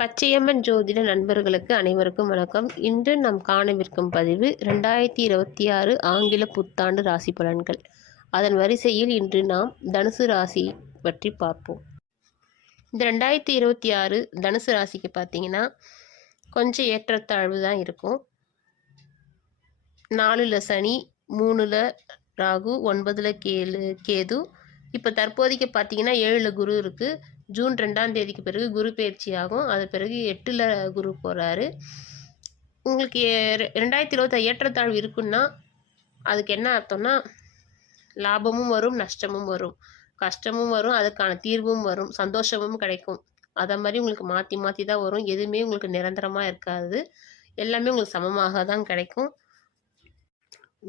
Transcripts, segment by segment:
பச்சையம்மன் ஜோதிட நண்பர்களுக்கு அனைவருக்கும் வணக்கம். இன்று நாம் காணவிருக்கும் பதிவு 2026 ஆங்கில புத்தாண்டு ராசி பலன்கள். அதன் வரிசையில் இன்று நாம் தனுசு ராசி பற்றி பார்ப்போம். இந்த 2026 தனுசு ராசிக்கு பார்த்தீங்கன்னா கொஞ்சம் ஏற்றத்தாழ்வு தான் இருக்கும். 4ல் சனி, 3ல் ராகு, 9ல் கேது. இப்போ தற்போதைக்கு பார்த்தீங்கன்னா 7ல் குரு இருக்குது. ஜூன் 2ஆம் தேதிக்கு பிறகு குரு பயிற்சி ஆகும். அது பிறகு 8ல் குரு போகிறாரு. உங்களுக்கு 2026 ஏற்றத்தாழ்வு இருக்குன்னா அதுக்கு என்ன அர்த்தம்னா, லாபமும் வரும், நஷ்டமும் வரும், கஷ்டமும் வரும், அதுக்கான தீர்வும் வரும், சந்தோஷமும் கிடைக்கும். அதை மாதிரி உங்களுக்கு மாற்றி மாற்றி தான் வரும். எதுவுமே உங்களுக்கு நிரந்தரமாக இருக்காது. எல்லாமே உங்களுக்கு சமமாக தான் கிடைக்கும்.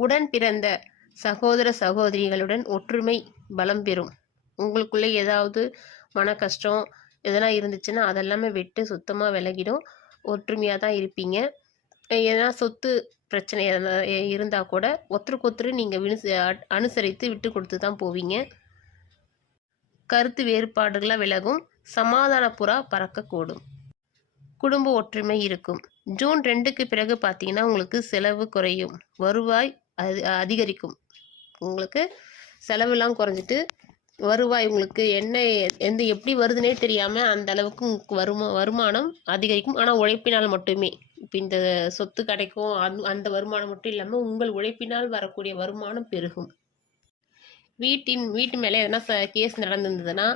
உடன் பிறந்த சகோதர சகோதரிகளுடன் ஒற்றுமை பலம் பெறும். உங்களுக்குள்ளே ஏதாவது மன கஷ்டம் எதனா இருந்துச்சுன்னா அதெல்லாமே விட்டு சுத்தமாக விலகிடும். ஒற்றுமையாக தான் இருப்பீங்க. ஏன்னா சொத்து பிரச்சனை எதனா இருந்தால் கூட ஒருத்தருக்கு ஒருத்தர் நீங்கள் அனுசரித்து விட்டு கொடுத்து தான் போவீங்க. கருத்து வேறுபாடுகளாக விலகும். சமாதான புறா பறக்கக்கூடும். குடும்ப ஒற்றுமை இருக்கும். ஜூன் 2க்கு பிறகு பார்த்தீங்கன்னா உங்களுக்கு செலவு குறையும், வருவாய் அதிகரிக்கும். உங்களுக்கு செலவுலாம் குறைஞ்சிட்டு வருவாய் உங்களுக்கு எப்படி வருதுன்னே தெரியாமல் அந்த அளவுக்கு உங்களுக்கு வருமானம் அதிகரிக்கும். ஆனால் உழைப்பினால் மட்டுமே. இப்போ இந்த சொத்து கிடைக்கும் அந்த வருமானம் மட்டும் இல்லாமல் உங்கள் உழைப்பினால் வரக்கூடிய வருமானம் பெருகும். வீட்டு மேலே எதனா கேஸ் நடந்திருந்ததுன்னா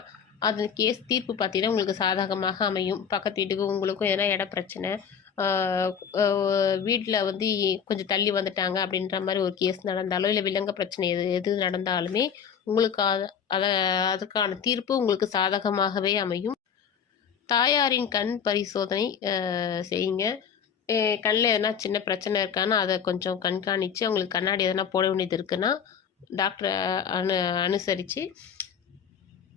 அது கேஸ் தீர்ப்பு பார்த்தீங்கன்னா உங்களுக்கு சாதகமாக அமையும். பக்கத்து வீட்டுக்கு உங்களுக்கும் எதனா இட பிரச்சனை, வீட்டில் வந்து கொஞ்சம் தள்ளி வந்துட்டாங்க அப்படின்ற மாதிரி ஒரு கேஸ் நடந்தாலோ இல்லை விலங்க பிரச்சனை எது நடந்தாலுமே உங்களுக்கு அதுக்கான தீர்ப்பு உங்களுக்கு சாதகமாகவே அமையும். தாயாரின் கண் பரிசோதனை செய்யுங்க. கண்ணில் எதனா சின்ன பிரச்சனை இருக்கான்னா அதை கொஞ்சம் கண்காணித்து அவங்களுக்கு கண்ணாடி எதனா போட வேண்டியது இருக்குன்னா டாக்டரை அனுசரித்து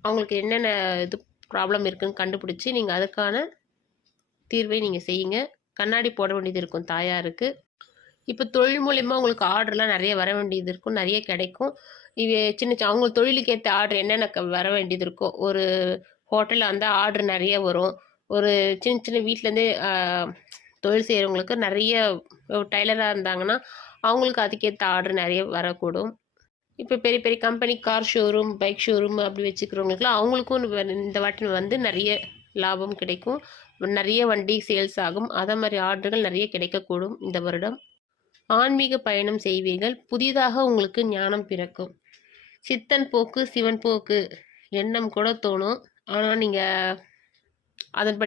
அவங்களுக்கு என்னென்ன இது ப்ராப்ளம் இருக்குதுன்னு கண்டுபிடிச்சி நீங்கள் அதுக்கான தீர்வை நீங்கள் செய்யுங்க. கண்ணாடி போட வேண்டியது இருக்கும் தாயாருக்கு. இப்போ தொழில் மூலயமா உங்களுக்கு ஆர்டர்லாம் நிறைய வர வேண்டியது இருக்கும், நிறைய கிடைக்கும். சின்ன அவங்க தொழிலுக்கு ஏற்ற ஆர்டர் என்னென்ன வர வேண்டியது இருக்கோ, ஒரு ஹோட்டலில் வந்து ஆர்டர் நிறைய வரும். ஒரு சின்ன வீட்டிலேருந்தே தொழில் செய்கிறவங்களுக்கு நிறைய டைலராக இருந்தாங்கன்னா அவங்களுக்கு அதுக்கேற்ற ஆர்டர் நிறைய வரக்கூடும். இப்போ பெரிய பெரிய company car showroom, bike showroom அப்படி வச்சுக்கிறவங்களுக்குலாம் அவங்களுக்கும் இந்த வாட்டி வந்து நிறைய லாபம் கிடைக்கும். நிறைய வண்டி சேல்ஸ் ஆகும். அதை மாதிரி ஆர்டர்கள் நிறைய கிடைக்கக்கூடும் இந்த வருடம். ஆன்மீக பயணம் செய்வீர்கள். புதிதாக உங்களுக்கு ஞானம் பிறக்கும். சித்தன் போக்கு சிவன் போக்கு எண்ணம் கூட தோணும். ஆனால் நீங்கள் அதன்படி